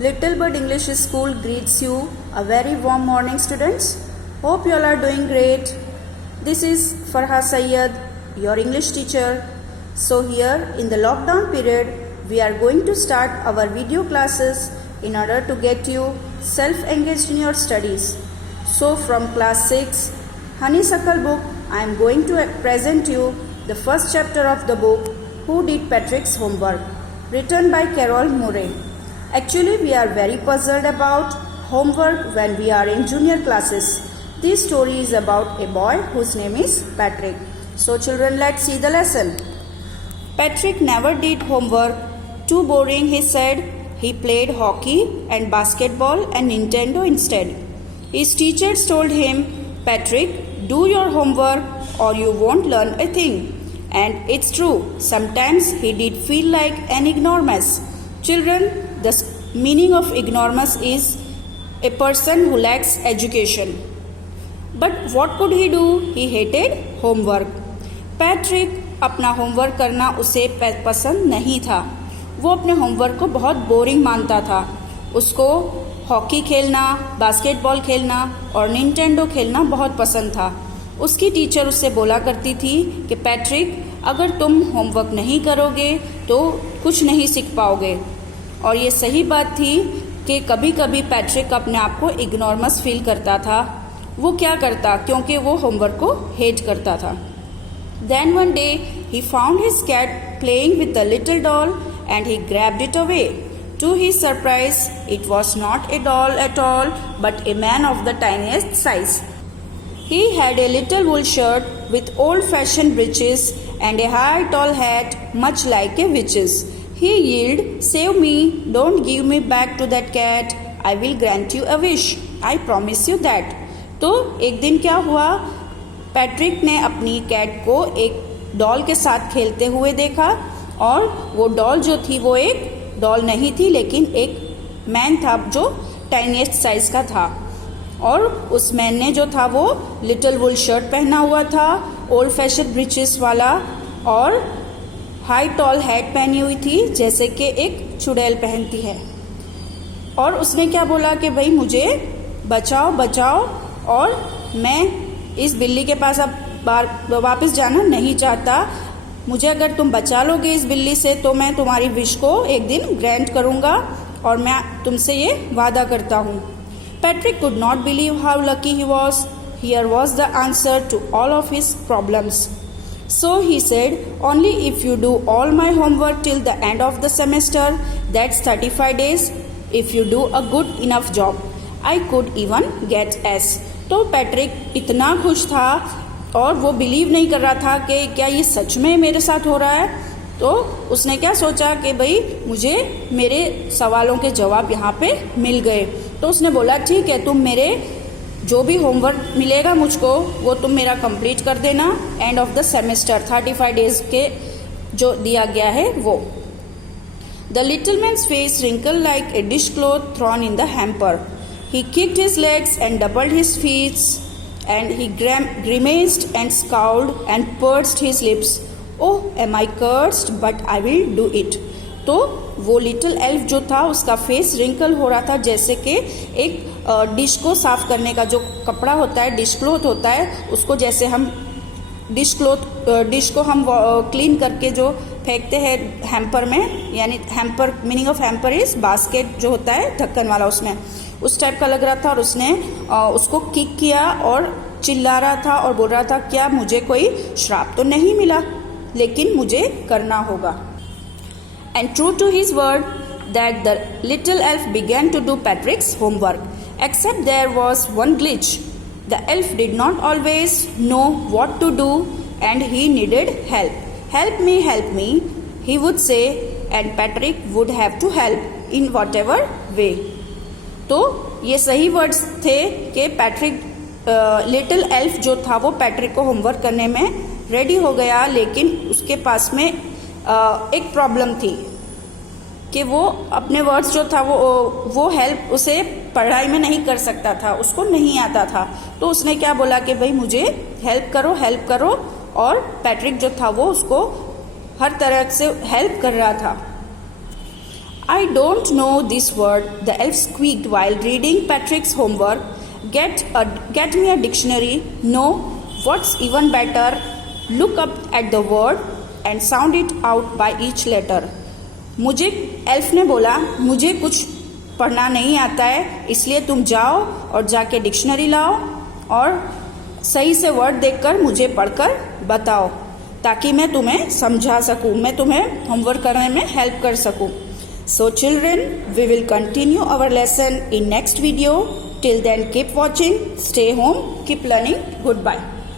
Little Bird English School greets you a very warm morning, students. Hope you all are doing great. This is Farha Sayyed, your English teacher. So here in the lockdown period, we are going to start our video classes in order to get you self-engaged in your studies. So from class 6, Honeysuckle book, I am going to present you the first chapter of the book, Who Did Patrick's Homework, written by Carol Murray. Actually, we are very puzzled about homework when we are in junior classes. This story is about a boy whose name is Patrick. So children, let's see the lesson. Patrick never did homework. Too boring, he said. He played hockey and basketball and Nintendo instead. His teachers told him, Patrick, do your homework or you won't learn a thing. And it's true, sometimes he did feel like an ignoramus. Children, the meaning of ignoramus is a person who lacks education. But what could he do? He hated homework. Patrick, अपना homework करना उसे पसंद नहीं था. वो अपने homework को बहुत बोरिंग मानता था. उसको हॉकी खेलना, बास्केटबॉल खेलना और निंटेंडो खेलना बहुत पसंद था. उसकी टीचर उससे बोला करती थी कि पैट्रिक, अगर तुम होमवर्क नहीं करोगे तो कुछ नहीं सीख पाओगे. और ये सही बात थी कि कभी कभी पैट्रिक अपने आप को इग्नोरमस फील करता था. वो क्या करता, क्योंकि वो होमवर्क को हेट करता था. Then one day he found his cat playing with a little doll and he grabbed it away. To his surprise, it was not a doll at all but a man of the tiniest size. He had a little wool shirt with old-fashioned breeches and a high tall hat much like a witch's. He yelled, "Save me, don't give me back to that cat. I will grant you a wish. I promise you that." तो एक दिन क्या हुआ, Patrick ने अपनी cat को एक doll के साथ खेलते हुए देखा और वो डॉल जो थी वो एक डॉल नहीं थी लेकिन एक मैन था जो टाइनीएस्ट साइज का था. और उस मैन ने जो था वो लिटिल वुल शर्ट पहना हुआ था, ओल्ड फैशन ब्रीचेस वाला और हाई टॉल हैट पहनी हुई थी जैसे कि एक चुड़ैल पहनती है. और उसने क्या बोला कि भाई मुझे बचाओ बचाओ और मैं इस बिल्ली के पास अब वापस जाना नहीं चाहता. मुझे अगर तुम बचा लोगे इस बिल्ली से तो मैं तुम्हारी विश को एक दिन ग्रांट करूँगा और मैं तुमसे ये वादा करता हूँ. Patrick could not believe how lucky he was. Here was the answer to all of his problems. So he said, only if you do all my homework till the end of the semester, that's 35 days. If you do a good enough job, I could even get S. तो Patrick इतना खुश था और वो believe नहीं कर रहा था कि क्या ये सच में मेरे साथ हो रहा है. तो उसने क्या सोचा कि भाई मुझे मेरे सवालों के जवाब यहाँ पे मिल गए. तो उसने बोला ठीक है, तुम मेरे जो भी होमवर्क मिलेगा मुझको वो तुम मेरा कंप्लीट कर देना end of the semester 35 days के जो दिया गया है वो. The little man's face wrinkle like a dishcloth thrown in the hamper. He kicked his legs and doubled his feet and he grimaced and scowled and pursed his lips. Oh, am I cursed? But I will do it. तो वो little elf जो था उसका face wrinkle हो रहा था जैसे कि एक डिश को साफ करने का जो कपड़ा होता है, डिश क्लोथ होता है, उसको जैसे हम डिश को हम क्लीन करके जो फेंकते हैं हैम्पर में, यानी hamper meaning of hamper is basket जो होता है ढक्कन वाला, उसमें उस टाइप का लग रहा था. और उसने उसको किक किया और चिल्ला रहा था और बोल रहा था क्या मुझे कोई श्राप तो नहीं मिला, लेकिन मुझे करना होगा. And true to his word that the little elf began to do Patrick's homework. Except there was one glitch. The elf did not always know what to do and he needed help. Help me, he would say, and Patrick would have to help in whatever way. तो ये सही words थे कि Patrick little elf जो था वो Patrick को homework करने में रेडी हो गया, लेकिन उसके पास में एक प्रॉब्लम थी कि वो अपने वर्ड्स जो था वो हेल्प उसे पढ़ाई में नहीं कर सकता था, उसको नहीं आता था. तो उसने क्या बोला कि भाई मुझे हेल्प करो और पैट्रिक जो था वो उसको हर तरह से हेल्प कर रहा था. I don't know this word, the elf squeaked while reading Patrick's homework. Get me a dictionary. No, what's even better, look up at the word and sound it out by each letter. मुझे elf ने बोला, मुझे कुछ पढ़ना नहीं आता है, इसलिए तुम जाओ और जाके डिक्शनरी लाओ और सही से वर्ड देखकर मुझे पढ़कर बताओ ताकि मैं तुम्हें समझा सकूं, मैं तुम्हें होमवर्क करने में हेल्प कर सकूं. So children, we will continue our lesson in next video. Till then, keep watching, stay home, keep learning. Goodbye.